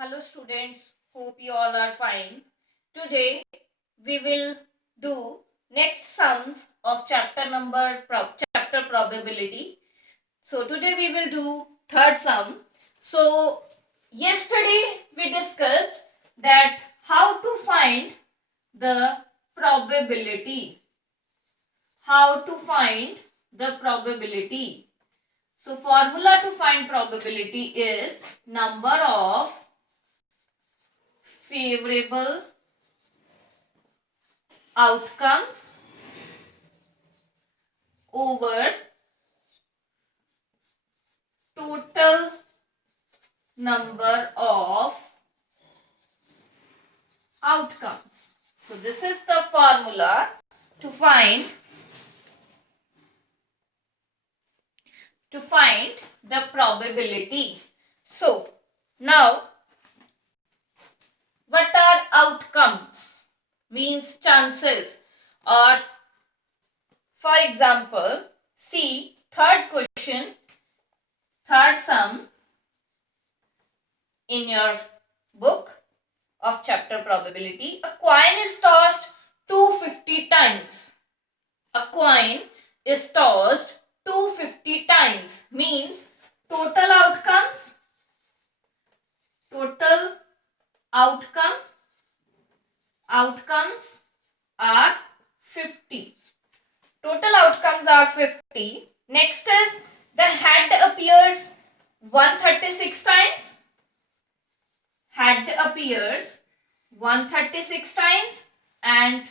Hello students, hope you all are fine. Today we will do next sums of chapter probability. So today we will do third sum. So yesterday we discussed that how to find the probability. How to find the probability. So formula to find probability is number of favorable outcomes over total number of outcomes. So this is the formula to find the probability. So now what are outcomes? Means chances, or for example, see third question, third sum in your book of chapter probability. A coin is tossed 250 times. A coin is tossed 250 times means total outcomes are 50. Total outcomes are 50. Next is the head appears 136 times. Head appears 136 times and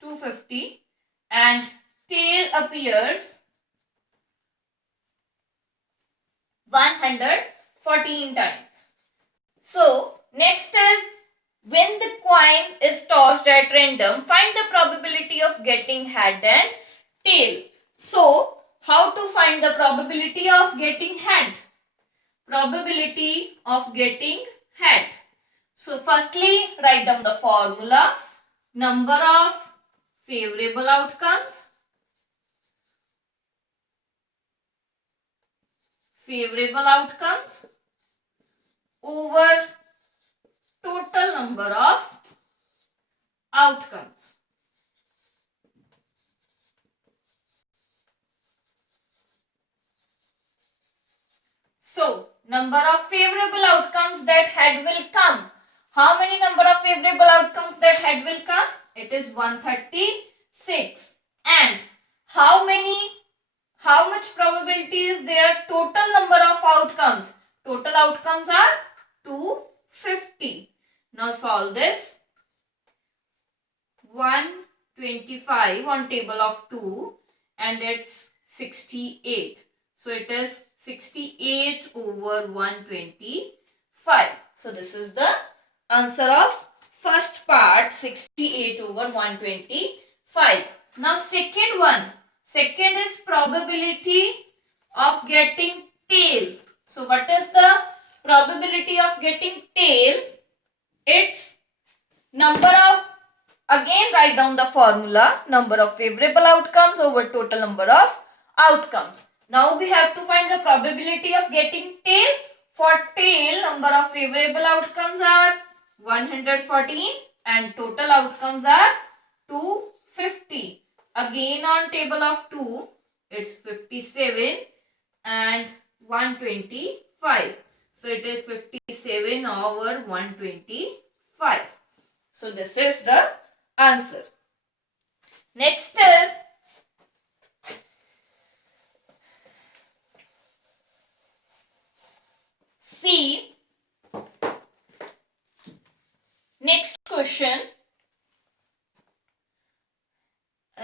250, and tail appears 114 times. So next is when the coin is tossed at random, find the probability of getting head and tail. So how to find the probability of getting head? Probability of getting head. So firstly write down the formula. Number of favorable outcomes over total number of outcomes. So number of favorable outcomes that head will come. How many number of favorable outcomes that head will come? It is 136. And how much probability is there? Total number of outcomes. Total outcomes are 250. Now solve this. 125 on table of 2 and it's 68. So it is 68 over 125. So this is the answer of first part, 68 over 125. Now second one. Second is probability of getting tail. So what is the probability of getting tail? It's number of, again write down the formula, number of favorable outcomes over total number of outcomes. Now we have to find the probability of getting tail. For tail, number of favorable outcomes are 114 and total outcomes are 250. Again on table of 2, it's 57 and 125. So it is 57 over 125. So this is the answer. Next is see next question.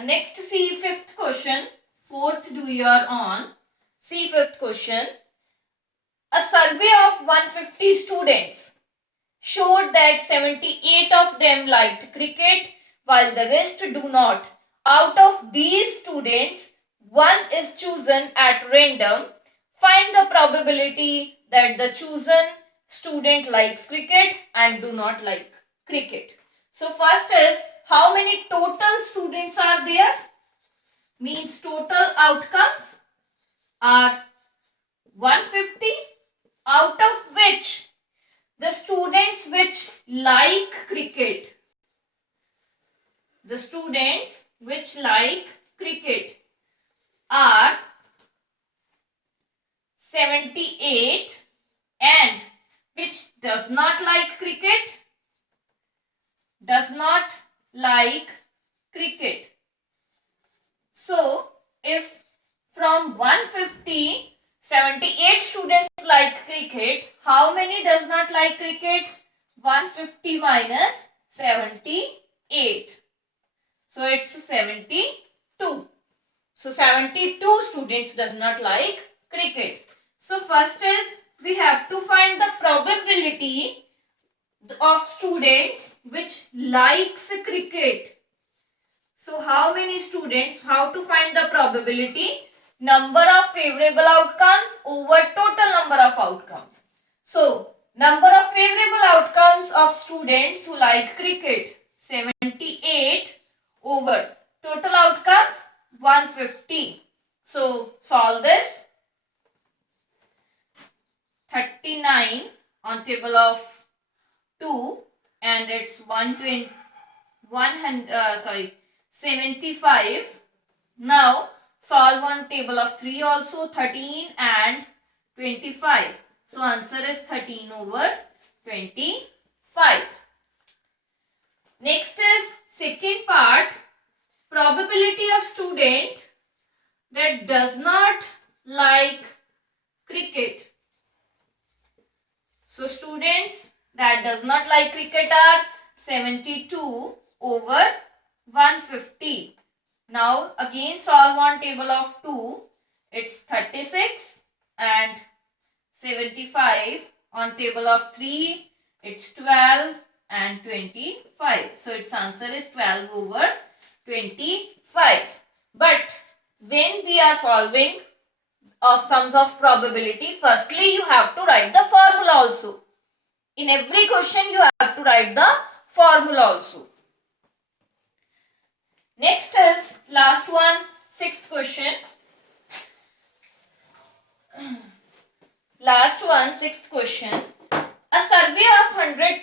Next see fifth question. Fourth do your on. See fifth question. A survey of 150 students showed that 78 of them liked cricket while the rest do not. Out of these students, one is chosen at random. Find the probability that the chosen student likes cricket and do not like cricket. So first is how many total students are there? Means total outcomes are 150 out of which the students which like cricket, are 78, and which does not like cricket, So if from 150, 78 students like cricket, how many does not like cricket? 150 minus 78. So it's 72. So 72 students does not like cricket. So first is we have to find the probability of students which likes cricket. So how many students, how to find the probability? Number of favorable outcomes over total number of outcomes. So number of favorable outcomes of students who like cricket, 78 over total outcomes 150. So solve this. 39 on table of 2 and it's 75. Now solve on table of 3 also, 13 and 25. So answer is 13 over 25. Next is second part, probability of student that does not like cricket. So students that does not like cricket are 72 over 150. Now again solve on table of 2. It's 36 and 75. On table of 3 it's 12 and 25. So its answer is 12 over 25. But when we are solving of sums of probability, firstly you have to write the formula also. In every question you have to write the formula also. Next is last one, sixth question. Sixth question. A survey of 100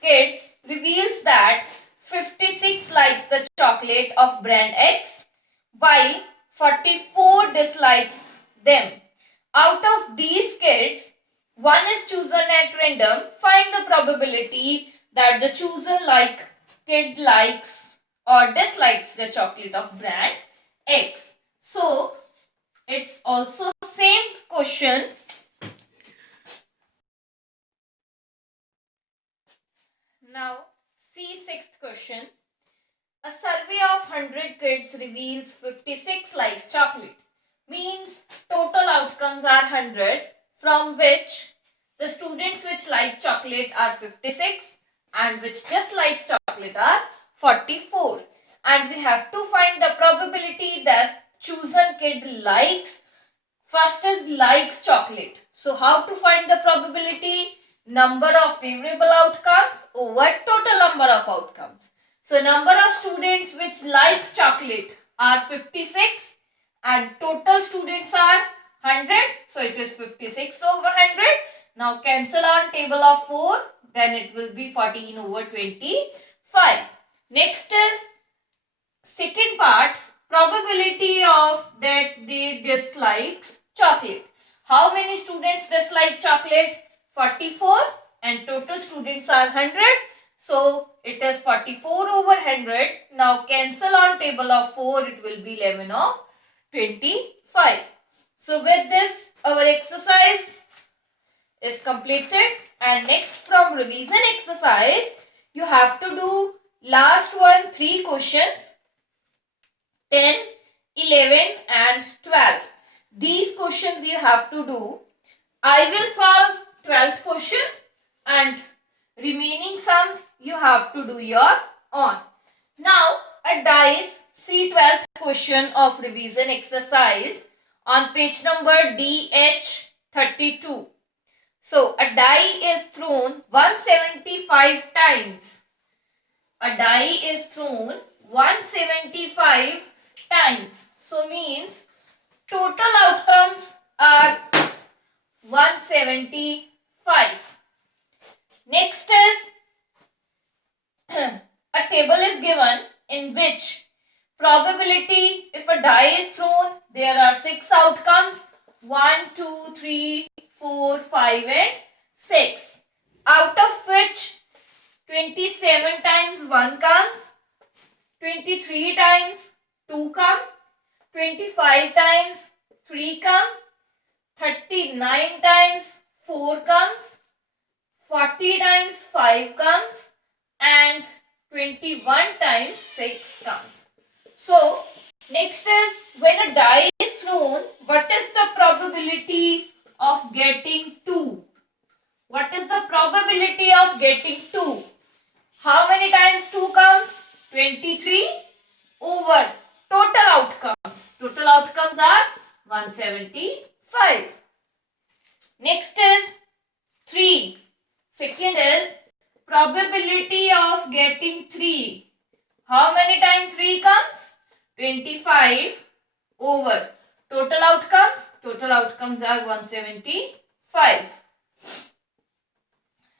kids reveals that 56 likes the chocolate of brand X while 44 dislikes them. Out of these kids, one is chosen at random. Find the probability that the chosen kid likes or dislikes the chocolate of brand X. So it's also same question. Now see sixth question. A survey of 100 kids reveals 56 likes chocolate. Means total outcomes are 100, from which the students which like chocolate are 56 and which dislikes chocolate are 44. And we have to find the probability that chosen kid likes, first is likes chocolate. So how to find the probability? Number of favorable outcomes over total number of outcomes. So number of students which likes chocolate are 56 and total students are 100. So it is 56 over 100. Now cancel on table of 4. Then it will be 14 over 25. Next is second part, probability of that they dislikes chocolate. How many students dislike chocolate? 44 and total students are 100. So it is 44 over 100. Now cancel on table of 4. It will be 11 of 25. So with this our exercise is completed. And next from revision exercise you have to do last 3 questions, 10, 11 and 12. These questions you have to do. I will solve 12th question and remaining sums you have to do your own. Now a dice, see 12th question of revision exercise on page number DH32. So a die is thrown 175 times. A die is thrown 175 times. So means total outcomes are 175 175. Next is a table is given in which probability, if a die is thrown, there are 6 outcomes, 1, 2, 3, 4, 5 and 6, out of which 27 times 1 comes, 23 times 2 come, 25 times 3 come, 39 times 4 comes, 40 times 5 comes and 21 times 6 comes. So, next is when a die is thrown, what is the probability of getting 2? What is the probability of getting 2? How many times 2 comes? 23 over total outcomes. Total outcomes are 175. Next is 3. Second is probability of getting 3. How many times 3 comes? 25 over total outcomes. Total outcomes are 175.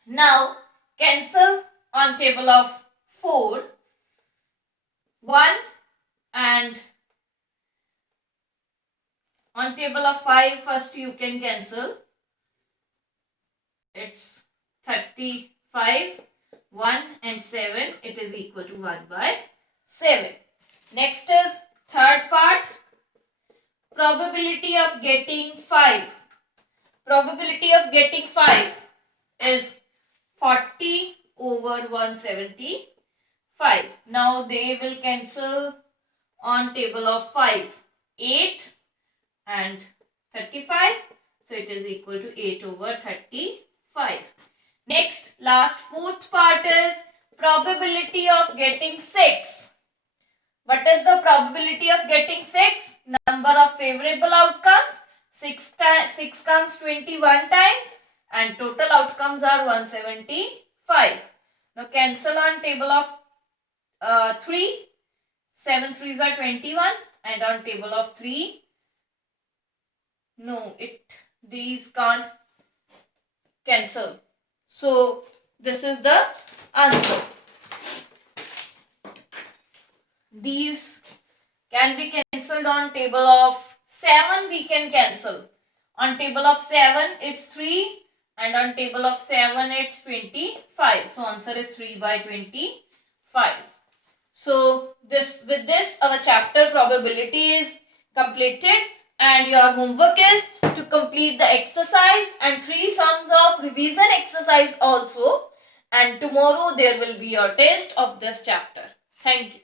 Now cancel on table of 4. 1 and on table of 5 first you can cancel. It's 35, 1 and 7. It is equal to 1 by 7. Next is third part. Probability of getting 5. Probability of getting 5 is 40 over 175. Now they will cancel on table of 5. 8 and 35. So it is equal to 8 over 35. Next, last fourth part is probability of getting 6. What is the probability of getting 6? Number of favorable outcomes. 6 comes 21 times and total outcomes are 175. Now cancel on table of 3. 7 3s are 21 and on table of 3. No, these can't cancel. So this is the answer. These can be cancelled on table of 7. We can cancel. On table of 7 it's 3 and on table of 7 it's 25. So answer is 3 by 25. So with this our chapter probability is completed and your homework is to complete the exercise and 3 sums of revision exercise also, and tomorrow there will be your test of this chapter. Thank you.